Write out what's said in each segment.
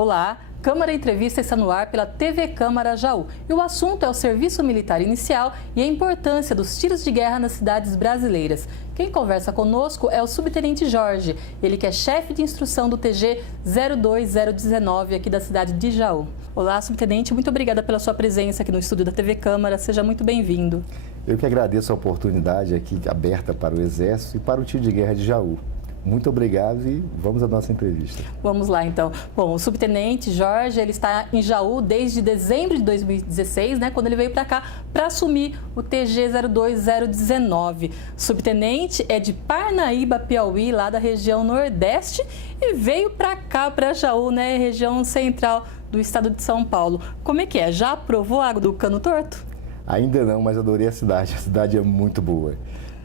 Olá, Câmara Entrevista está no ar pela TV Câmara Jaú. E o assunto é o serviço militar inicial e a importância dos tiros de guerra nas cidades brasileiras. Quem conversa conosco é o subtenente Jorge, ele que é chefe de instrução do TG 02019 aqui da cidade de Jaú. Olá, subtenente, muito obrigada pela sua presença aqui no estúdio da TV Câmara, seja muito bem-vindo. Eu que agradeço a oportunidade aqui aberta para o Exército e para o tiro de guerra de Jaú. Muito obrigado e vamos à nossa entrevista. Vamos lá, então. Bom, o subtenente Jorge, ele está em Jaú desde dezembro de 2016, né, quando ele veio para cá para assumir o TG 02019. Subtenente é de Parnaíba, Piauí, lá da região Nordeste, e veio para cá, para Jaú, né, região central do estado de São Paulo. Como é que é? Já provou a água do Cano Torto? Ainda não, mas adorei a cidade é muito boa.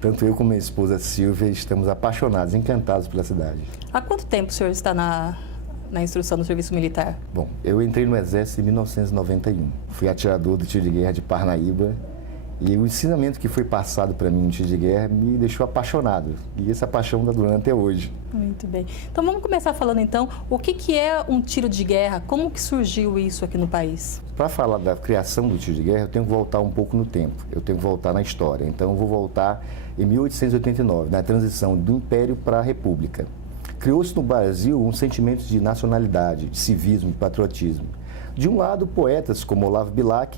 Tanto eu como minha esposa Silvia estamos apaixonados, encantados pela cidade. Há quanto tempo o senhor está na instrução do serviço militar? Bom, eu entrei no Exército em 1991. Fui atirador do tiro de guerra de Parnaíba e o ensinamento que foi passado para mim no tiro de guerra me deixou apaixonado. E essa paixão está durando até hoje. Muito bem. Então vamos começar falando então, o que é um tiro de guerra? Como que surgiu isso aqui no país? Para falar da criação do tiro de guerra, eu tenho que voltar um pouco no tempo. Eu tenho que voltar na história. Então eu vou voltar em 1889, na transição do Império para a República. Criou-se no Brasil um sentimento de nacionalidade, de civismo, de patriotismo. De um lado, poetas como Olavo Bilac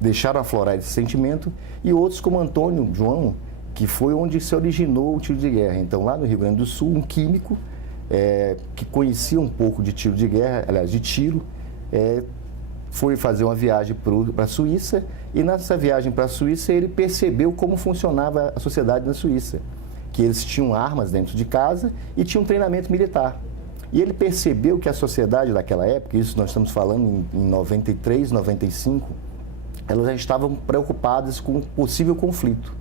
deixaram aflorar esse sentimento e outros como Antônio João, que foi onde se originou o tiro de guerra. Então, lá no Rio Grande do Sul, um químico que conhecia um pouco de tiro de guerra, aliás, de tiro, foi fazer uma viagem para a Suíça e nessa viagem para a Suíça ele percebeu como funcionava a sociedade na Suíça, que eles tinham armas dentro de casa e tinham treinamento militar. E ele percebeu que a sociedade daquela época, isso nós estamos falando em 93, 95, elas já estavam preocupadas com um possível conflito.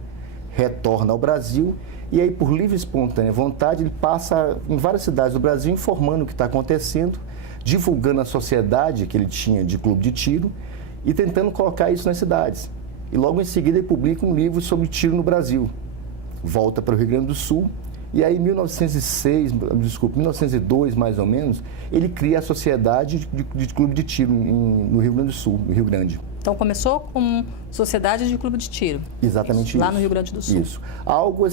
Retorna ao Brasil e aí, por livre e espontânea vontade, ele passa em várias cidades do Brasil informando o que está acontecendo, divulgando a sociedade que ele tinha de clube de tiro e tentando colocar isso nas cidades. E logo em seguida ele publica um livro sobre tiro no Brasil. Volta para o Rio Grande do Sul e aí em 1902 mais ou menos, ele cria a sociedade de clube de tiro no Rio Grande do Sul, no Rio Grande. Então começou com sociedade de clube de tiro. Exatamente isso. Lá no Rio Grande do Sul. Isso. Algo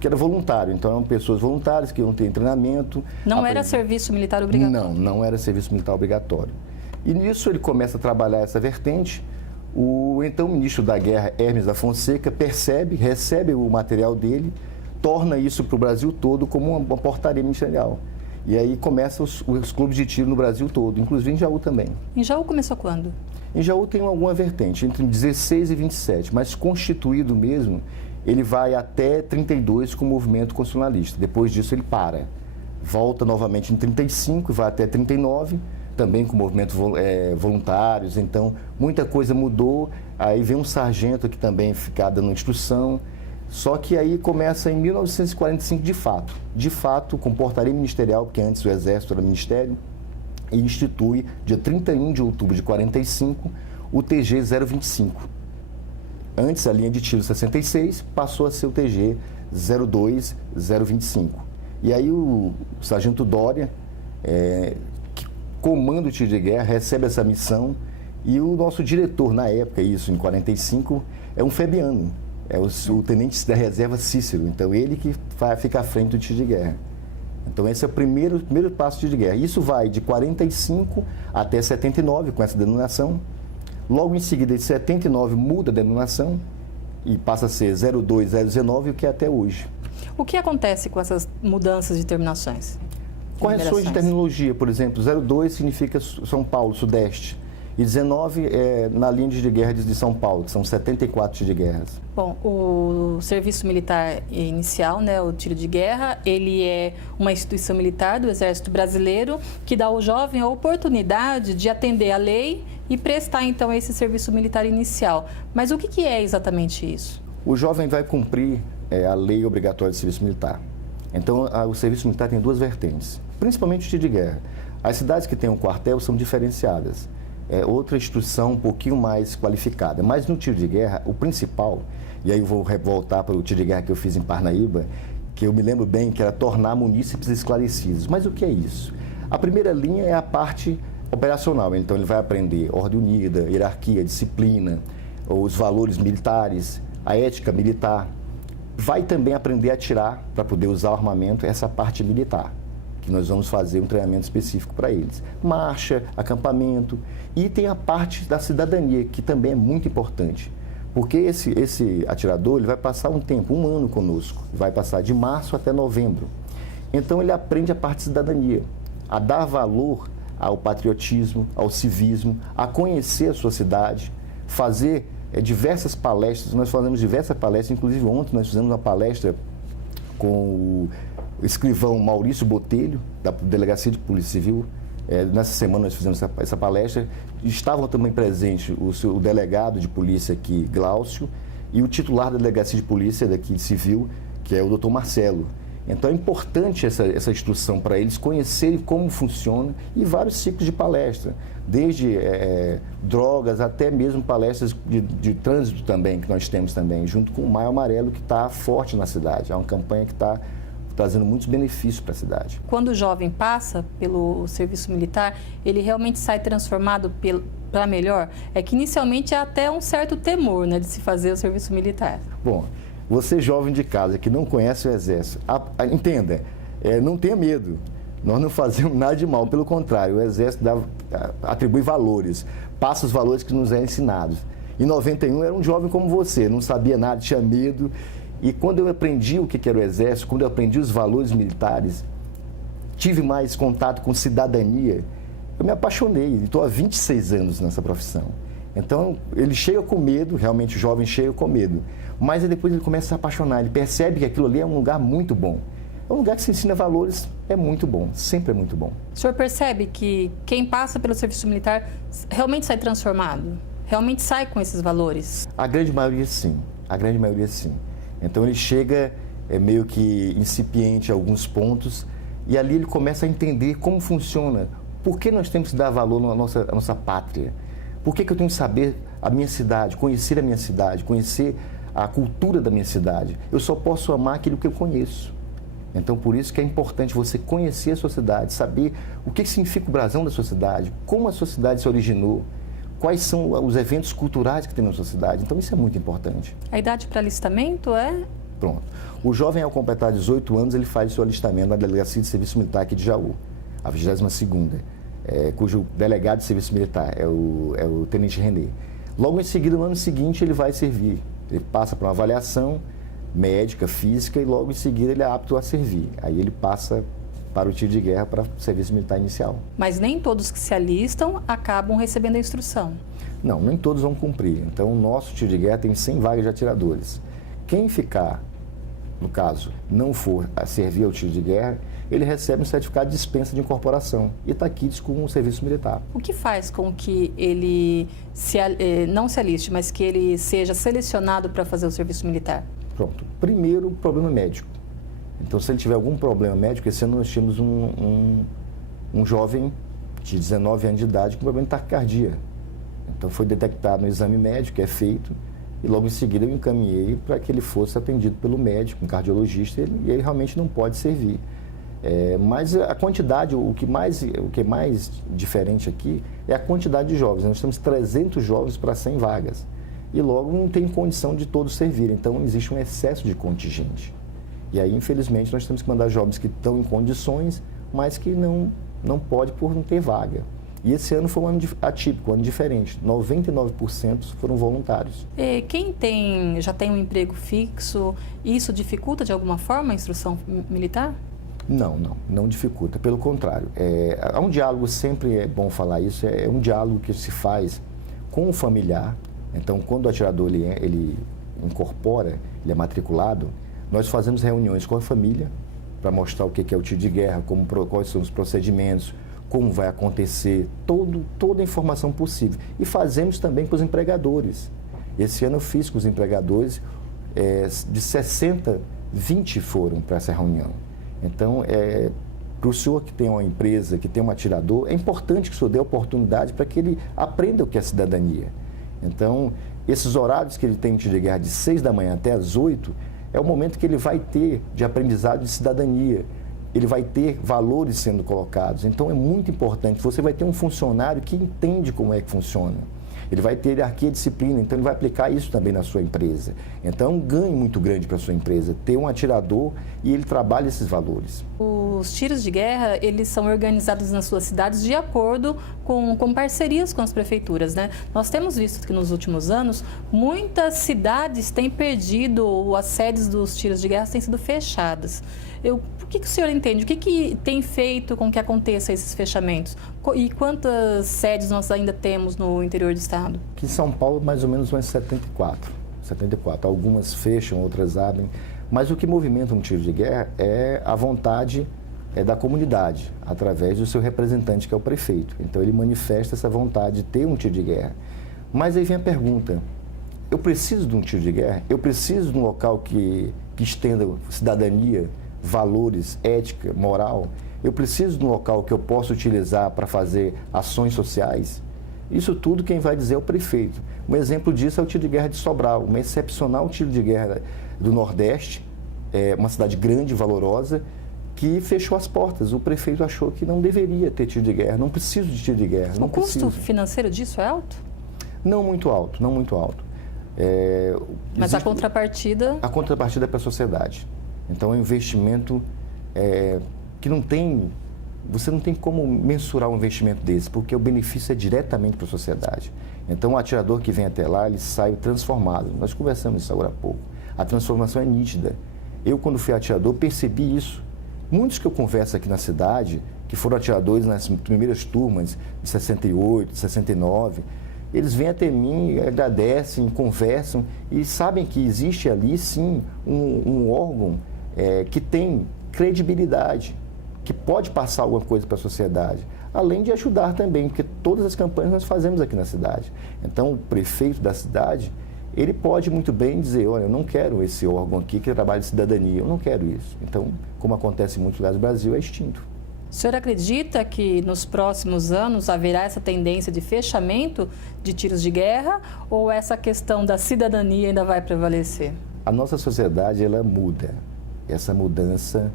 que era voluntário, então eram pessoas voluntárias que iam ter treinamento. Não era serviço militar obrigatório? Não era serviço militar obrigatório. E nisso ele começa a trabalhar essa vertente. O então ministro da Guerra, Hermes da Fonseca, recebe o material dele, torna isso para o Brasil todo como uma portaria ministerial. E aí começam os clubes de tiro no Brasil todo, inclusive em Jaú também. Em Jaú começou quando? Em Jaú tem alguma vertente, entre 16 e 27, mas constituído mesmo, ele vai até 32 com o movimento constitucionalista. Depois disso ele para. Volta novamente em 35 e vai até 39, também com movimentos voluntários. Então, muita coisa mudou. Aí vem um sargento que também fica dando instrução. Só que aí começa em 1945 de fato, com portaria ministerial, porque antes o Exército era ministério, e institui, dia 31 de outubro de 45, o TG 025. Antes, a linha de tiro 66 passou a ser o TG 02025. E aí o sargento Dória, que comanda o tiro de guerra, recebe essa missão e o nosso diretor, na época, isso em 45, é um febiano. É o tenente da reserva Cícero, então ele que fica à frente do tiro de guerra. Então esse é o primeiro passo do tiro de guerra. Isso vai de 45 até 79 com essa denominação. Logo em seguida, de 79 muda a denominação e passa a ser 02019, o que é até hoje. O que acontece com essas mudanças de terminações? Correções de terminologia, por exemplo, 02 significa São Paulo, Sudeste. E 19 é na linha de guerra de São Paulo, que são 74 de guerras. Bom, o serviço militar inicial, né, o tiro de guerra, ele é uma instituição militar do Exército Brasileiro que dá ao jovem a oportunidade de atender à lei e prestar, então, esse serviço militar inicial. Mas o que é exatamente isso? O jovem vai cumprir a lei obrigatória de serviço militar. Então, o serviço militar tem duas vertentes, principalmente o tiro de guerra. As cidades que têm um quartel são diferenciadas. Outra instrução um pouquinho mais qualificada. Mas no tiro de guerra, o principal, e aí eu vou voltar para o tiro de guerra que eu fiz em Parnaíba, que eu me lembro bem que era tornar munícipes esclarecidos. Mas o que é isso? A primeira linha é a parte operacional, então ele vai aprender ordem unida, hierarquia, disciplina, os valores militares, a ética militar. Vai também aprender a atirar para poder usar o armamento, essa parte militar, que nós vamos fazer um treinamento específico para eles. Marcha, acampamento, e tem a parte da cidadania, que também é muito importante, porque esse atirador ele vai passar um tempo, 1 ano conosco, vai passar de março até novembro. Então ele aprende a parte de cidadania, a dar valor ao patriotismo, ao civismo, a conhecer a sua cidade, fazer diversas palestras. Nós fazemos diversas palestras, inclusive ontem nós fizemos uma palestra com o escrivão Maurício Botelho, da Delegacia de Polícia Civil. Nessa semana nós fizemos essa palestra. Estavam também presentes o delegado de polícia aqui, Glaucio, e o titular da Delegacia de Polícia daqui de Civil, que é o doutor Marcelo. Então é importante essa instrução para eles conhecerem como funciona, e vários ciclos de palestra, desde drogas até mesmo palestras de trânsito também, que nós temos também, junto com o Maio Amarelo, que está forte na cidade. É uma campanha que está trazendo muitos benefícios para a cidade. Quando o jovem passa pelo serviço militar, ele realmente sai transformado para melhor? É que inicialmente há até um certo temor, né, de se fazer o serviço militar. Bom, você jovem de casa que não conhece o Exército, entenda, não tenha medo. Nós não fazemos nada de mal, pelo contrário, o Exército atribui valores, passa os valores que nos é ensinados. Em 91 eu era um jovem como você, não sabia nada, tinha medo. E quando eu aprendi o que era o Exército, quando eu aprendi os valores militares, tive mais contato com cidadania, eu me apaixonei. Estou há 26 anos nessa profissão. Então, ele chega com medo, realmente o jovem chega com medo, mas depois ele começa a se apaixonar, ele percebe que aquilo ali é um lugar muito bom. É um lugar que se ensina valores, é muito bom, sempre é muito bom. O senhor percebe que quem passa pelo serviço militar realmente sai transformado? Realmente sai com esses valores? A grande maioria sim, a grande maioria sim. Então ele chega meio que incipiente a alguns pontos e ali ele começa a entender como funciona. Por que nós temos que dar valor à nossa pátria? Por que eu tenho que saber a minha cidade, conhecer a minha cidade, conhecer a cultura da minha cidade? Eu só posso amar aquilo que eu conheço. Então, por isso que é importante você conhecer a sua cidade, saber o que significa o brasão da sua cidade, como a sua cidade se originou, quais são os eventos culturais que tem na sua cidade. Então, isso é muito importante. A idade para alistamento é? Pronto. O jovem, ao completar 18 anos, ele faz o seu alistamento na Delegacia de Serviço Militar aqui de Jaú, a 22ª, cujo delegado de Serviço Militar é o Tenente Renê. Logo em seguida, no ano seguinte, ele vai servir. Ele passa por uma avaliação médica, física, e logo em seguida ele é apto a servir. Aí ele passa para o tiro de guerra, para o serviço militar inicial. Mas nem todos que se alistam acabam recebendo a instrução. Não, nem todos vão cumprir. Então, o nosso tiro de guerra tem 100 vagas de atiradores. Quem ficar, no caso, não for a servir ao tiro de guerra, ele recebe um certificado de dispensa de incorporação e está quites com o serviço militar. O que faz com que ele não se aliste, mas que ele seja selecionado para fazer o serviço militar? Pronto. Primeiro, problema médico. Então, se ele tiver algum problema médico, esse ano nós tínhamos um jovem de 19 anos de idade com problema de taquicardia. Então, foi detectado no exame médico, é feito, e logo em seguida eu encaminhei para que ele fosse atendido pelo médico, um cardiologista, e ele realmente não pode servir. Mas a quantidade, o que é mais diferente aqui é a quantidade de jovens. Nós temos 300 jovens para 100 vagas. E logo não tem condição de todos servirem. Então, existe um excesso de contingente. E aí, infelizmente, nós temos que mandar jovens que estão em condições, mas que não pode por não ter vaga. E esse ano foi um ano atípico, um ano diferente. 99% foram voluntários. E quem já tem um emprego fixo, isso dificulta de alguma forma a instrução militar? Não dificulta. Pelo contrário, há um diálogo, sempre é bom falar isso, é um diálogo que se faz com o familiar. Então, quando o atirador ele incorpora, ele é matriculado, nós fazemos reuniões com a família para mostrar o que é o tiro de guerra, quais são os procedimentos, como vai acontecer, toda a informação possível. E fazemos também com os empregadores. Esse ano eu fiz com os empregadores, de 60, 20 foram para essa reunião. Então, para o senhor que tem uma empresa, que tem um atirador, é importante que o senhor dê oportunidade para que ele aprenda o que é cidadania. Então, esses horários que ele tem de guerra de 6 da manhã até as 8, é o momento que ele vai ter de aprendizado de cidadania, ele vai ter valores sendo colocados. Então, é muito importante. Você vai ter um funcionário que entende como é que funciona. Ele vai ter hierarquia e disciplina, então ele vai aplicar isso também na sua empresa. Então, é um ganho muito grande para a sua empresa, ter um atirador e ele trabalha esses valores. Os tiros de guerra, eles são organizados nas suas cidades de acordo com parcerias com as prefeituras, né? Nós temos visto que nos últimos anos, muitas cidades têm perdido, as sedes dos tiros de guerra têm sido fechadas. Por que o senhor entende? O que tem feito com que aconteça esses fechamentos? E quantas sedes nós ainda temos no interior do estado? Aqui em São Paulo, mais ou menos umas 74. Algumas fecham, outras abrem. Mas o que movimenta um tiro de guerra é a vontade da comunidade, através do seu representante, que é o prefeito. Então, ele manifesta essa vontade de ter um tiro de guerra. Mas aí vem a pergunta, eu preciso de um tiro de guerra? Eu preciso de um local que estenda cidadania, valores, ética, moral? Eu preciso de um local que eu possa utilizar para fazer ações sociais? Isso tudo quem vai dizer é o prefeito. Um exemplo disso é o tiro de guerra de Sobral, um excepcional tiro de guerra do Nordeste, uma cidade grande, valorosa, que fechou as portas. O prefeito achou que não deveria ter tiro de guerra, não preciso de tiro de guerra. O custo financeiro disso é alto? Não muito alto, não muito alto. Mas a contrapartida? A contrapartida é para a sociedade. Então, é um investimento que você não tem como mensurar um investimento desse, porque o benefício é diretamente para a sociedade. Então, o atirador que vem até lá, ele sai transformado. Nós conversamos isso agora há pouco. A transformação é nítida. Eu, quando fui atirador, percebi isso. Muitos que eu converso aqui na cidade, que foram atiradores nas primeiras turmas, de 68, 69, eles vêm até mim, agradecem, conversam e sabem que existe ali, sim, um órgão que tem credibilidade, que pode passar alguma coisa para a sociedade, além de ajudar também, porque todas as campanhas nós fazemos aqui na cidade. Então, o prefeito da cidade, ele pode muito bem dizer, olha, eu não quero esse órgão aqui que trabalha de cidadania, eu não quero isso. Então, como acontece em muitos lugares do Brasil, é extinto. O senhor acredita que nos próximos anos haverá essa tendência de fechamento de tiros de guerra ou essa questão da cidadania ainda vai prevalecer? A nossa sociedade, ela muda. Essa mudança,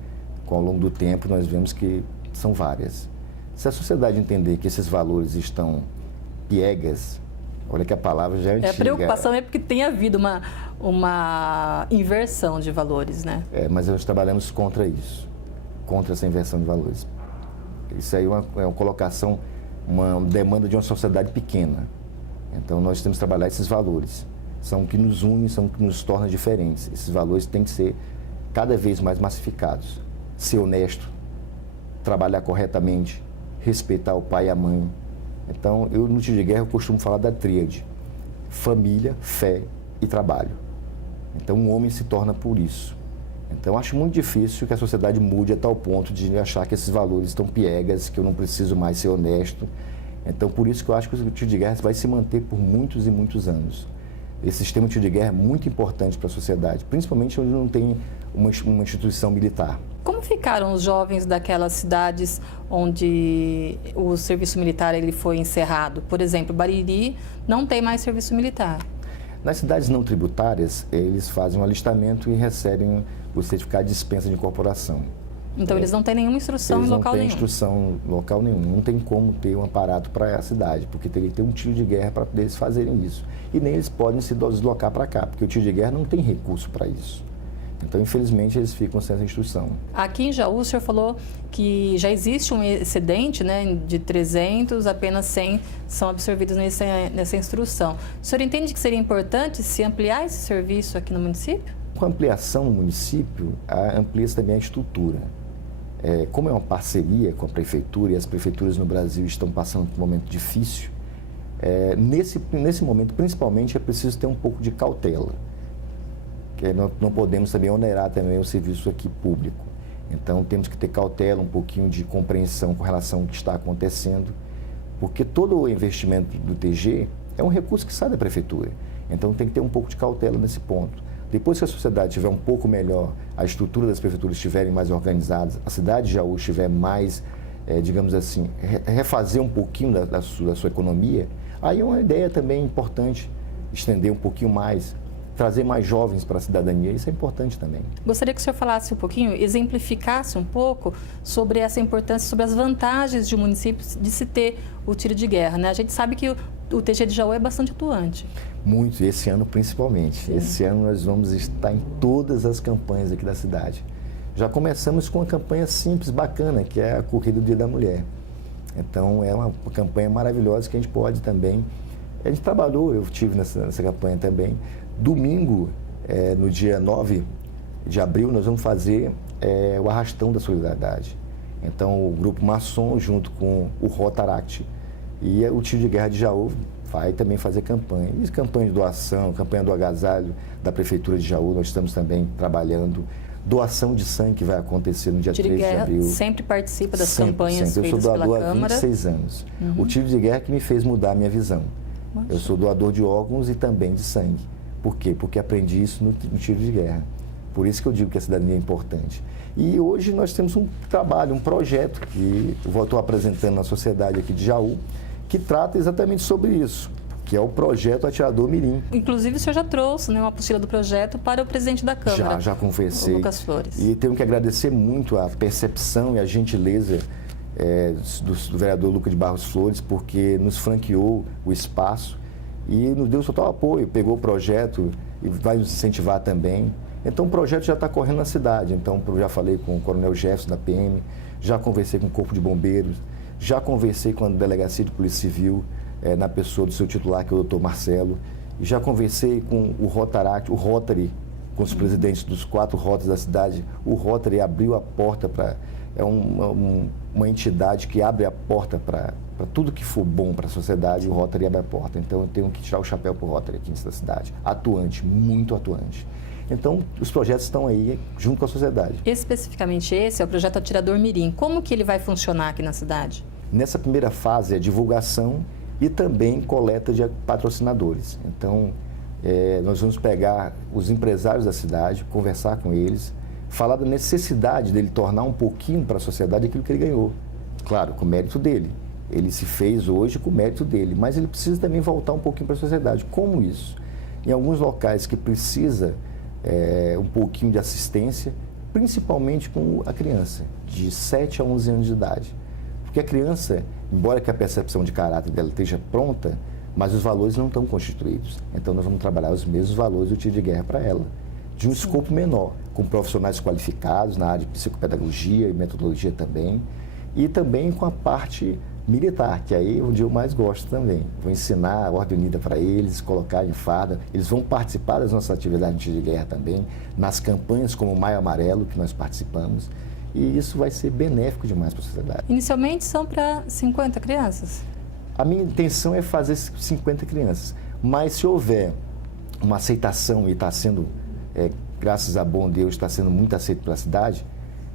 ao longo do tempo, nós vemos que são várias. Se a sociedade entender que esses valores estão piegas, olha que a palavra já é antiga. A preocupação é porque tem havido uma inversão de valores, né? Mas nós trabalhamos contra isso, contra essa inversão de valores. Isso aí é uma colocação, uma demanda de uma sociedade pequena. Então, nós temos que trabalhar esses valores. São o que nos une, são o que nos torna diferentes. Esses valores têm que ser cada vez mais massificados. Ser honesto, trabalhar corretamente, respeitar o pai e a mãe. Então, no tiro de guerra, eu costumo falar da tríade: família, fé e trabalho. Então, um homem se torna por isso. Então, acho muito difícil que a sociedade mude a tal ponto de achar que esses valores estão piegas, que eu não preciso mais ser honesto. Então, por isso que eu acho que o tiro de guerra vai se manter por muitos e muitos anos. Esse sistema de tiro de guerra é muito importante para a sociedade, principalmente onde não tem uma instituição militar. Como ficaram os jovens daquelas cidades onde o serviço militar ele foi encerrado? Por exemplo, Bariri não tem mais serviço militar. Nas cidades não tributárias, eles fazem um alistamento e recebem o certificado de dispensa de incorporação. Então, eles não têm nenhuma instrução em local nenhum? Eles não têm instrução em local nenhum. Não tem como ter um aparato para a cidade, porque teria que ter um tiro de guerra para poder eles fazerem isso. E nem eles podem se deslocar para cá, porque o tiro de guerra não tem recurso para isso. Então, infelizmente, eles ficam sem essa instrução. Aqui em Jaú, o senhor falou que já existe um excedente, né, de 300, apenas 100 são absorvidos nessa instrução. O senhor entende que seria importante se ampliar esse serviço aqui no município? Com a ampliação no município, amplia-se também a estrutura. Como é uma parceria com a prefeitura, e as prefeituras no Brasil estão passando por um momento difícil, nesse momento, principalmente, é preciso ter um pouco de cautela. Que não podemos também onerar também o serviço aqui público. Então, temos que ter cautela, um pouquinho de compreensão com relação ao que está acontecendo, porque todo o investimento do TG é um recurso que sai da prefeitura. Então, tem que ter um pouco de cautela nesse ponto. Depois que a sociedade estiver um pouco melhor, a estrutura das prefeituras estiverem mais organizadas, a cidade de Jaú estiver mais, digamos assim, refazer um pouquinho da sua economia, aí é uma ideia também importante, estender um pouquinho mais. trazer mais jovens para a cidadania, isso é importante também. Gostaria que o senhor falasse um pouquinho, exemplificasse um pouco sobre essa importância, sobre as vantagens de um município de se ter o tiro de guerra, né? A gente sabe que o TG de Jaú é bastante atuante. Muito, e esse ano principalmente. Sim. Esse ano nós vamos estar em todas as campanhas aqui da cidade. Já começamos com uma campanha simples, bacana, que é a Corrida do Dia da Mulher. Então, é uma campanha maravilhosa que a gente pode também... A gente trabalhou, eu estive nessa campanha também. Domingo, no dia 9 de abril, nós vamos fazer o Arrastão da Solidariedade. Então, o Grupo Maçom, junto com o Rotaract e o Tiro de Guerra de Jaú, vai também fazer campanha. E campanha de doação, campanha do agasalho da Prefeitura de Jaú, nós estamos também trabalhando. Doação de sangue que vai acontecer no dia 13 de abril. Sempre participa das campanhas feitas pela Câmara? Eu sou doador há 26 anos. O tiro de guerra que me fez mudar a minha visão. Nossa. Eu sou doador de órgãos e também de sangue. Por quê? Porque aprendi isso no tiro de guerra. Por isso que eu digo que a cidadania é importante. E hoje nós temos um trabalho, um projeto que eu estou apresentando na sociedade aqui de Jaú, que trata exatamente sobre isso, que é o projeto Atirador Mirim. Inclusive, o senhor já trouxe, né, uma apostila do projeto para o presidente da Câmara. Já conversei. O Lucas Flores. E tenho que agradecer muito a percepção e a gentileza do vereador Lucas de Barros Flores, porque nos franqueou o espaço e nos deu total apoio. Pegou o projeto e vai nos incentivar também. Então, o projeto já está correndo na cidade. Então, eu já falei com o Coronel Jefferson da PM, já conversei com o Corpo de Bombeiros, já conversei com a Delegacia de Polícia Civil, na pessoa do seu titular, que é o doutor Marcelo, e já conversei com o Rotaract, o Rotary, com os presidentes dos 4 rotas da cidade. O Rotary abriu a porta para... É uma entidade que abre a porta para tudo que for bom para a sociedade, o Rotary abre a porta. Então, eu tenho que tirar o chapéu para o Rotary aqui nessa cidade. Atuante, muito atuante. Então, os projetos estão aí junto com a sociedade. Especificamente esse é o projeto Atirador Mirim. Como que ele vai funcionar aqui na cidade? Nessa primeira fase é divulgação e também coleta de patrocinadores. Então, nós vamos pegar os empresários da cidade, conversar com eles, falar da necessidade dele tornar um pouquinho para a sociedade aquilo que ele ganhou. Claro, com o mérito dele. Ele se fez hoje com o mérito dele, mas ele precisa também voltar um pouquinho para a sociedade. Como isso? Em alguns locais que precisa um pouquinho de assistência, principalmente com a criança, de 7 a 11 anos de idade. Porque a criança, embora que a percepção de caráter dela esteja pronta, mas os valores não estão constituídos. Então, nós vamos trabalhar os mesmos valores do tiro de guerra para ela, de um escopo menor, com profissionais qualificados na área de psicopedagogia e metodologia também, e também com a parte militar, que aí é onde eu mais gosto também. Vou ensinar a Ordem Unida para eles, colocar em farda, eles vão participar das nossas atividades de tiro de guerra também, nas campanhas como o Maio Amarelo, que nós participamos, e isso vai ser benéfico demais para a sociedade. Inicialmente são para 50 crianças? A minha intenção é fazer 50 crianças, mas se houver uma aceitação e está sendo, graças a bom Deus, está sendo muito aceito pela cidade,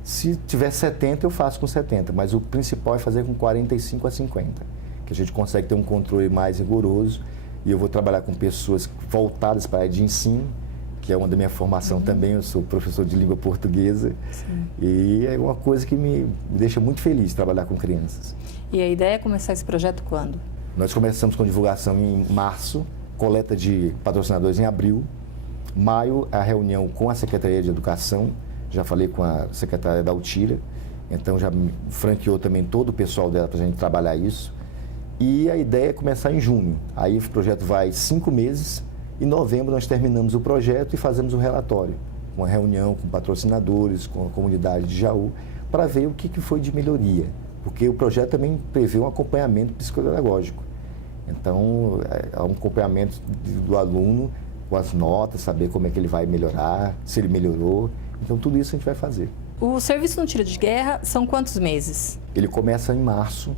se tiver 70, eu faço com 70, mas o principal é fazer com 45 a 50, que a gente consegue ter um controle mais rigoroso, e eu vou trabalhar com pessoas voltadas para a área de ensino, que é uma da minha formação também, eu sou professor de língua portuguesa. Sim. E é uma coisa que me deixa muito feliz trabalhar com crianças. E a ideia é começar esse projeto quando? Nós começamos com divulgação em março, coleta de patrocinadores em abril, maio a reunião com a Secretaria de Educação, já falei com a secretária da Utira, então já franqueou também todo o pessoal dela para a gente trabalhar isso. E a ideia é começar em junho, aí o projeto vai 5 meses, em novembro nós terminamos o projeto e fazemos um relatório, uma reunião com patrocinadores, com a comunidade de Jaú, para ver o que foi de melhoria, porque o projeto também prevê um acompanhamento psicopedagógico. Então, é um acompanhamento do aluno com as notas, saber como é que ele vai melhorar, se ele melhorou. Então, tudo isso a gente vai fazer. O serviço no tiro de guerra são quantos meses? Ele começa em março,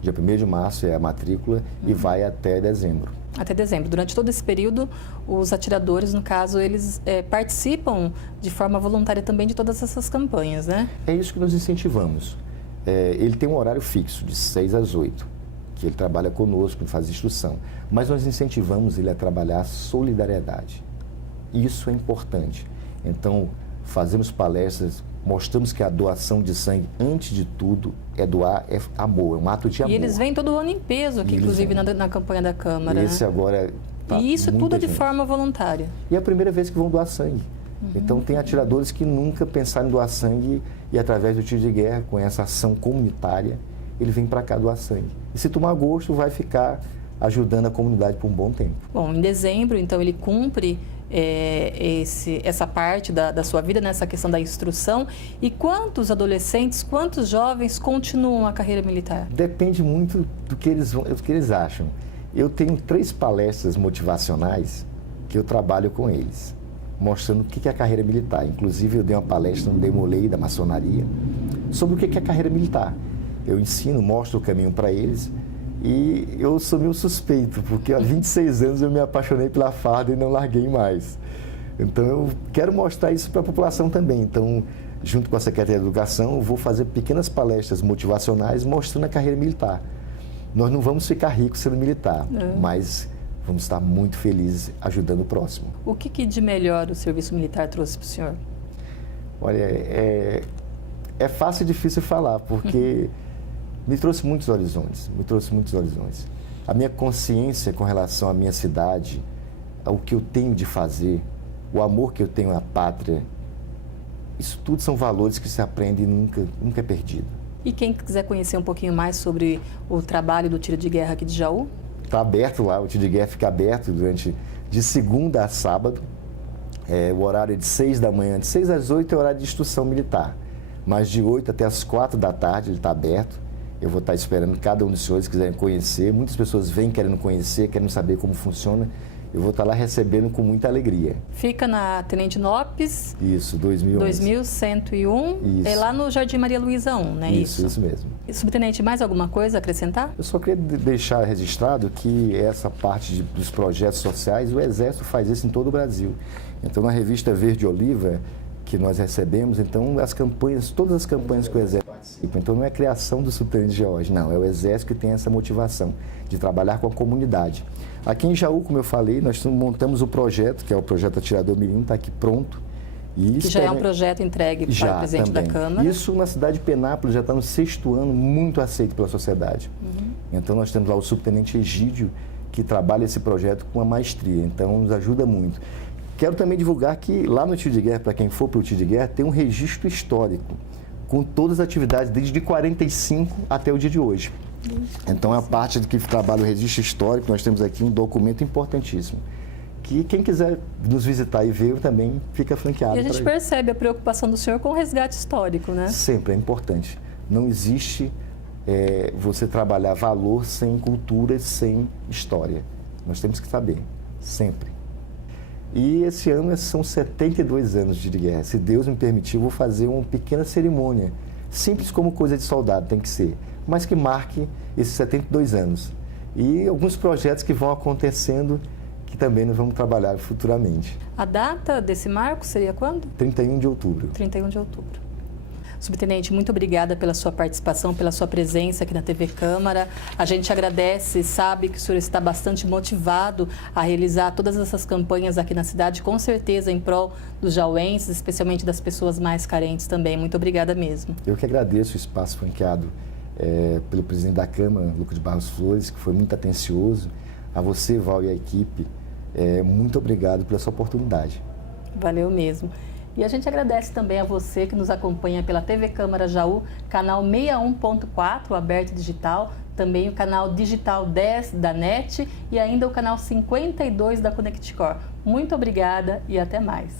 dia 1º de março é a matrícula, e vai até dezembro. Até dezembro. Durante todo esse período, os atiradores, no caso, eles participam de forma voluntária também de todas essas campanhas, né? É isso que nós incentivamos. Ele tem um horário fixo, de 6 às 8, que ele trabalha conosco, faz instrução. Mas nós incentivamos ele a trabalhar a solidariedade. Isso é importante. Então, fazemos palestras, mostramos que a doação de sangue, antes de tudo, é amor, é um ato de amor. E eles vêm todo ano em peso aqui, inclusive na campanha da Câmara. Esse agora, Tá? E isso tudo é de gente. forma voluntária? E é a primeira vez que vão doar sangue. Então, tem atiradores que nunca pensaram em doar sangue e, através do tiro de guerra, com essa ação comunitária, ele vem para cá doar sangue. E se tomar gosto, vai ficar ajudando a comunidade por um bom tempo. Bom, em dezembro, então, ele cumpre essa parte da sua vida, nessa questão da instrução. E quantos adolescentes, quantos jovens continuam a carreira militar? Depende muito do que eles acham. Eu tenho 3 palestras motivacionais que eu trabalho com eles, mostrando o que é a carreira militar. Inclusive, eu dei uma palestra no Demolei da maçonaria sobre o que é a carreira militar. Eu ensino, mostro o caminho para eles e eu sou meio suspeito, porque há 26 anos eu me apaixonei pela farda e não larguei mais. Então, eu quero mostrar isso para a população também. Então, junto com a Secretaria de Educação, eu vou fazer pequenas palestras motivacionais mostrando a carreira militar. Nós não vamos ficar ricos sendo militar, mas vamos estar muito felizes ajudando o próximo. O que de melhor o serviço militar trouxe para o senhor? Olha, é fácil e difícil falar, porque me trouxe muitos horizontes, A minha consciência com relação à minha cidade, ao que eu tenho de fazer, o amor que eu tenho à pátria, isso tudo são valores que se aprende e nunca é perdido. E quem quiser conhecer um pouquinho mais sobre o trabalho do tiro de guerra aqui de Jaú? Está aberto lá, o tiro de guerra fica aberto de segunda a sábado. O horário é de 6 da manhã, de 6 às 8 é horário de instrução militar. Mas de 8 até as 4 da tarde ele está aberto. Eu vou estar esperando cada um dos senhores que quiserem conhecer. Muitas pessoas vêm querendo conhecer, querendo saber como funciona. Eu vou estar lá recebendo com muita alegria. Fica na Tenente Lopes. Isso, 2011. 2101. Isso. É lá no Jardim Maria Luísa 1, né? Isso mesmo. E, subtenente, mais alguma coisa a acrescentar? Eu só queria deixar registrado que essa parte dos projetos sociais, o Exército faz isso em todo o Brasil. Então, na revista Verde Oliva, que nós recebemos, então, todas as campanhas que o Exército participa. Então, não é criação do subtenente George, não. É o Exército que tem essa motivação de trabalhar com a comunidade. Aqui em Jaú, como eu falei, nós montamos o projeto, que é o projeto Atirador Mirim, está aqui pronto. E que já é um projeto entregue para o presidente da Câmara. Isso na cidade de Penápolis já está no 6º ano, muito aceito pela sociedade. Então, nós temos lá o subtenente Egídio, que trabalha esse projeto com uma maestria. Então, nos ajuda muito. Quero também divulgar que lá no tiro de guerra, para quem for para o tiro de guerra, tem um registro histórico, com todas as atividades desde 45 até o dia de hoje. Então, é a parte do que trabalha o registro histórico, nós temos aqui um documento importantíssimo, que quem quiser nos visitar e ver também fica franqueado. E a gente percebe a preocupação do senhor com o resgate histórico, né? Sempre, é importante. Não existe você trabalhar valor sem cultura, sem história. Nós temos que saber, sempre. E esse ano são 72 anos de guerra. Se Deus me permitir, eu vou fazer uma pequena cerimônia, simples como coisa de soldado tem que ser, mas que marque esses 72 anos. E alguns projetos que vão acontecendo, que também nós vamos trabalhar futuramente. A data desse marco seria quando? 31 de outubro. 31 de outubro. Subtenente, muito obrigada pela sua participação, pela sua presença aqui na TV Câmara. A gente agradece, sabe que o senhor está bastante motivado a realizar todas essas campanhas aqui na cidade, com certeza em prol dos jauenses, especialmente das pessoas mais carentes também. Muito obrigada mesmo. Eu que agradeço o espaço franqueado pelo presidente da Câmara, Lucas de Barros Flores, que foi muito atencioso. A você, Val, e a equipe, muito obrigado pela sua oportunidade. Valeu mesmo. E a gente agradece também a você que nos acompanha pela TV Câmara Jaú, canal 61.4, aberto digital, também o canal digital 10 da NET e ainda o canal 52 da ConnectCor. Muito obrigada e até mais.